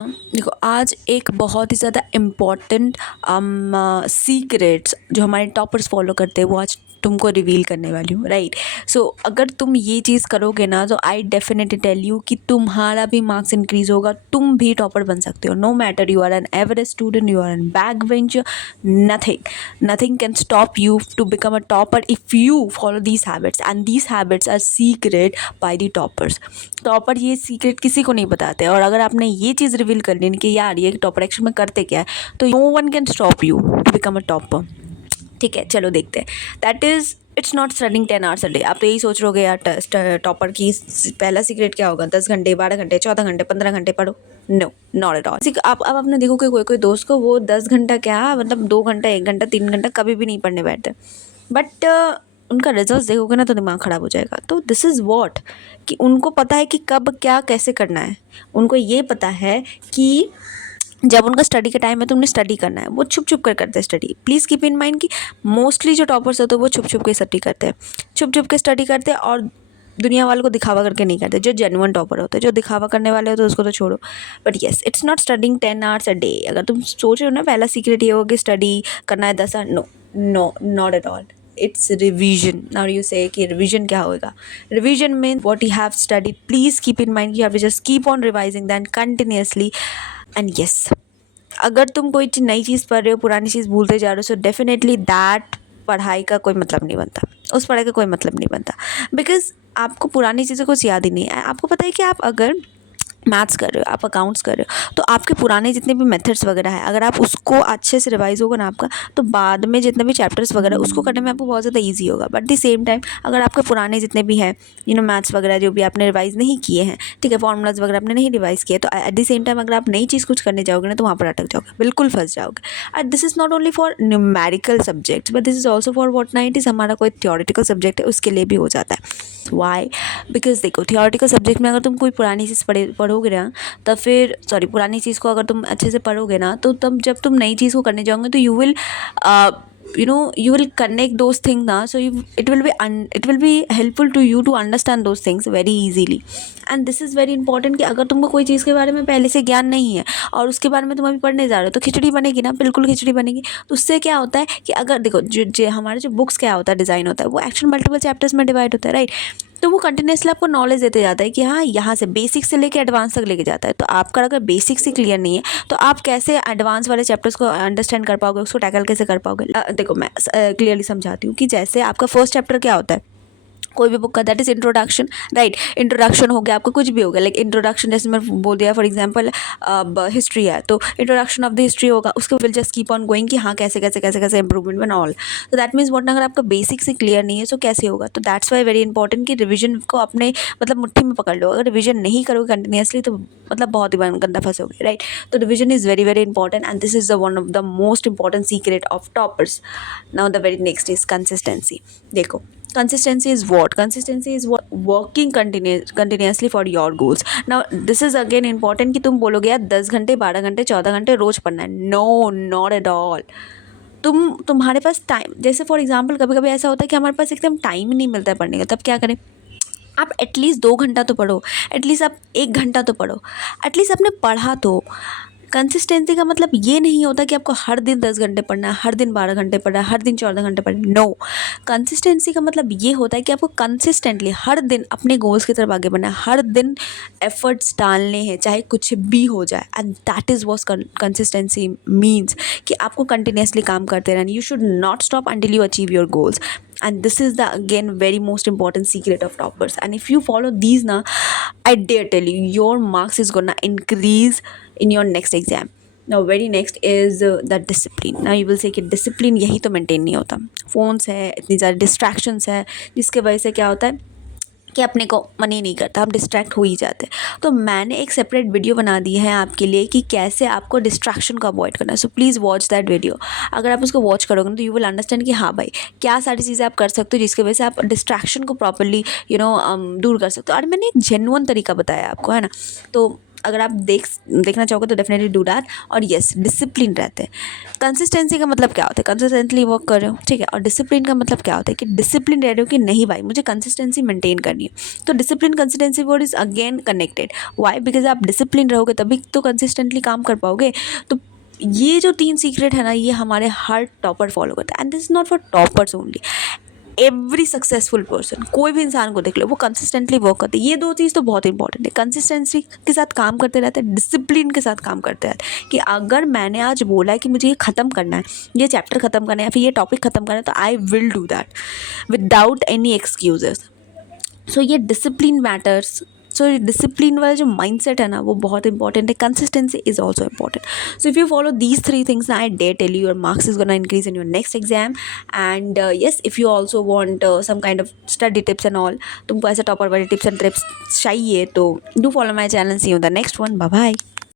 देखो, आज एक बहुत ही ज़्यादा इम्पॉर्टेंट सीक्रेट्स जो हमारे टॉपर्स फॉलो करते हैं वो आज तुमको रिवील करने वाली हूँ, राइट। सो अगर तुम ये चीज़ करोगे ना तो आई डेफिनेटली टेल यू कि तुम्हारा भी मार्क्स इंक्रीज होगा, तुम भी टॉपर बन सकते हो। No matter you are an average student, you are an back bencher, nothing can stop you to become a topper if you follow these habits, and these habits are secret by the toppers. Topper ये secret किसी को नहीं बताते, और अगर आपने ये चीज़ reveal कर ली कि यार ये टॉपर एक्शन में करते क्या है, तो no one can stop you to become a topper. ठीक है, चलो देखते हैं। That is it's not studying 10 hours a day. आप तो यही सोच रहे यार टॉपर की पहला सीक्रेट क्या होगा, 10 घंटे, 12 घंटे, 14 घंटे, 15 घंटे पढ़ो। No, not at all. आप अब आपने देखो कि कोई दोस्त को वो 10 घंटा क्या, मतलब 2 घंटा, 1 घंटा, 3 घंटा कभी भी नहीं पढ़ने बैठते, बट उनका रिजल्ट देखोगे ना तो दिमाग ख़राब हो जाएगा। तो दिस इज़ वॉट, कि उनको पता है कि कब क्या कैसे करना है। उनको ये पता है कि जब उनका स्टडी का टाइम है तो उन्हें स्टडी करना है, वो छुप छुप कर करते हैं study. Please keep in mind कि मोस्टली जो टॉपर्स होते हैं वो छुप छुप के स्टडी करते हैं, छुप छुप के स्टडी करते हैं, और दुनिया वालों को दिखावा करके नहीं करते। जो जेन्युइन टॉपर होते हैं, जो दिखावा करने वाले होते हैं उसको तो छोड़ो, but yes, it's not studying 10 hours a day. अगर तुम सोच रहे हो ना पहला सीक्रेट ये होगा कि स्टडी करना है 10 hour, no no, not at all. It's revision. Now you say कि रिविजन क्या होगा। Revision mean what you have studied, please keep in mind, you have to just keep on revising that continuously. And yes, अगर तुम कोई नई चीज़ पढ़ रहे हो, पुरानी चीज़ भूलते जा रहे हो, सो डेफिनेटली दैट पढ़ाई का कोई मतलब नहीं बनता, उस पढ़ाई का कोई मतलब नहीं बनता, बिकॉज आपको पुरानी चीज़ें कुछ याद ही नहीं है। आपको पता है कि आप अगर मैथ्स कर रहे हो, आप अकाउंट्स कर रहे हो, तो आपके पुराने जितने भी मेथड्स वगैरह है, अगर आप उसको अच्छे से रिवाइज होगा ना आपका, तो बाद में जितने भी चैप्टर्स वगैरह उसको करने में आपको बहुत ज़्यादा ईजी होगा। बट द सेम टाइम अगर आपके पुराने जितने भी हैं मैथ्स वगैरह जो भी आपने रिवाइज नहीं किए हैं, ठीक है, फॉर्मूलाज वगैरह आपने नहीं रिवाइज किए, तो एट द सेम टाइम अगर आप नई चीज़ कुछ करने जाओगे ना तो वहाँ पर अटक जाओगे, बिल्कुल फंस जाओगे। And this is not only for numerical subjects, but this is also for what night is हमारा कोई थियोरेटिकल सब्जेक्ट है उसके लिए भी हो जाता है। वाई? बिकॉज देखो, थियोरेटिकल सब्जेक्ट में अगर तुम कोई पुरानी चीज़ पढ़ोगे ना, तब फिर पुरानी चीज़ को अगर तुम अच्छे से पढ़ोगे ना, तो तब जब तुम नई चीज़ को करने जाओगे तो you will connect those things ना, so it will be helpful to you to understand those things very easily. And this is very important कि अगर तुमको कोई चीज़ के बारे में पहले से ज्ञान नहीं है और उसके बारे में तुम अभी पढ़ने जा रहे हो, तो खिचड़ी बनेगी ना, बिल्कुल खिचड़ी बनेगी। तो उससे क्या होता है कि अगर देखो जो हमारे जो बुक्स क्या होता है, डिज़ाइन होता है, वो एक्चुअल मल्टीपल चैप्टर्स में डिवाइड होता है, राइट। तो वो कंटिन्यूसली आपको नॉलेज देते जाता है कि हाँ, यहाँ से बेसिक से लेके एडवांस तक लेके जाता है। तो आपका अगर बेसिक से क्लियर नहीं है तो आप कैसे एडवांस वाले चैप्टर्स को अंडरस्टैंड कर पाओगे, उसको टैकल कैसे कर पाओगे। देखो, मैं क्लियरली समझाती हूँ कि जैसे आपका फर्स्ट चैप्टर क्या होता है कोई भी बुक का, that is introduction, right. Introduction हो गया, आपका कुछ भी होगा, लाइक इंट्रोडक्शन जैसे मैं बोल दिया, फॉर एग्जांपल हिस्ट्री है तो इंट्रोडक्शन ऑफ द हिस्ट्री होगा, उसके will just keep on going कि हाँ कैसे कैसे कैसे कैसे इंप्रूवमेंट एंड ऑल। तो दैट मीन्स व्हाट, अगर आपका बेसिक से क्लियर नहीं है तो कैसे होगा। तो दैट्स वाई वेरी इंपॉर्टेंट कि रिविजन को अपने मुट्ठी में पकड़ लो। अगर रिविजन नहीं करोगे कंटिन्यूसली तो बहुत ही गंदा फंसोगे, राइट। तो revision is very very important, and this is the one of the most important secret of toppers. Now the very next is consistency. देखो, consistency is what working continuously for your goals. Now this is again important कि तुम बोलोगे यार 10 घंटे, 12 घंटे, 14 घंटे रोज पढ़ना है। No, not at all. तुम्हारे पास टाइम, जैसे फॉर एग्जांपल कभी कभी ऐसा होता है कि हमारे पास एकदम टाइम ही नहीं मिलता है पढ़ने का, तब क्या करें। आप एटलीस्ट 2 घंटा तो पढ़ो, एटलीस्ट आप 1 घंटा तो पढ़ो, एटलीस्ट आपने पढ़ा तो। कंसिस्टेंसी का मतलब ये नहीं होता कि आपको हर दिन 10 घंटे पढ़ना है, हर दिन 12 घंटे पढ़ना है, हर दिन 14 घंटे पढ़ना है। नो, कंसिस्टेंसी का मतलब ये होता है कि आपको कंसिस्टेंटली हर दिन अपने गोल्स की तरफ आगे बढ़ना है, हर दिन एफर्ट्स डालने हैं, चाहे कुछ भी हो जाए। And that is what consistency means, कि आपको कंटिन्यूसली काम करते रहना। You should not stop until you achieve your goals, and this is the again very most important secret of toppers. And if you follow these now, I dare tell you, your marks is gonna increase in your next exam. Now very next is the discipline. Now you will say कि discipline यही तो maintain नहीं होता, phones है, इतनी सारी distractions है, जिसके वजह से क्या होता है कि अपने को मन ही नहीं करता, हम डिस्ट्रैक्ट हो ही जाते। तो मैंने एक सेपरेट वीडियो बना दी है आपके लिए कि कैसे आपको डिस्ट्रैक्शन को अवॉइड करना है। So please watch that video. अगर आप उसको वॉच करोगे तो यू विल अंडरस्टैंड कि हाँ भाई, क्या सारी चीज़ें आप कर सकते हो जिसकी वजह से आप डिस्ट्रैक्शन को प्रॉपरली दूर कर सकते हो। और मैंने एक जेन्युइन तरीका बताया आपको, है ना। तो अगर आप देखना चाहोगे तो डेफिनेटली डू दैट। और येस, डिसिप्लिन रहते हैं। कंसिस्टेंसी का मतलब क्या होता है? कंसिस्टेंटली वर्क कर रहे हो, ठीक है। और डिसिप्लिन का मतलब क्या होता है कि डिसिप्लिन रह रहे हो कि नहीं भाई मुझे कंसिस्टेंसी मेंटेन करनी है। तो discipline consistency word is again connected. Why? Because आप डिसिप्लिन रहोगे तभी तो कंसिस्टेंटली काम कर पाओगे। तो ये जो 3 सीक्रेट है ना, ये हमारे हर टॉपर फॉलो करता है। And this is not for toppers only, every successful person, कोई भी इंसान को देख लो, वो कंसिस्टेंटली वर्क करते हैं। ये 2 चीज़ तो बहुत इंपॉर्टेंट है। कंसिस्टेंसी के साथ काम करते रहते हैं, डिसिप्लिन के साथ काम करते रहते हैं कि अगर मैंने आज बोला है कि मुझे ये ख़त्म करना है, ये चैप्टर ख़त्म करना है या फिर ये टॉपिक ख़त्म करना है, तो I will do that without any excuses. So ये डिसिप्लिन मैटर्स। सो डिसिप्लिन वाला जो माइंडसेट है ना, वो बहुत इंपॉर्टेंट है। Consistency is also important. So if you follow these 3 things, I dare tell you your marks is gonna increase in your next exam. And yes, if you also want some kind of study tips and all, तुमको ऐसे topper वाले tips and trips चाहिए तो do follow my channel. See you the next one. Bye bye.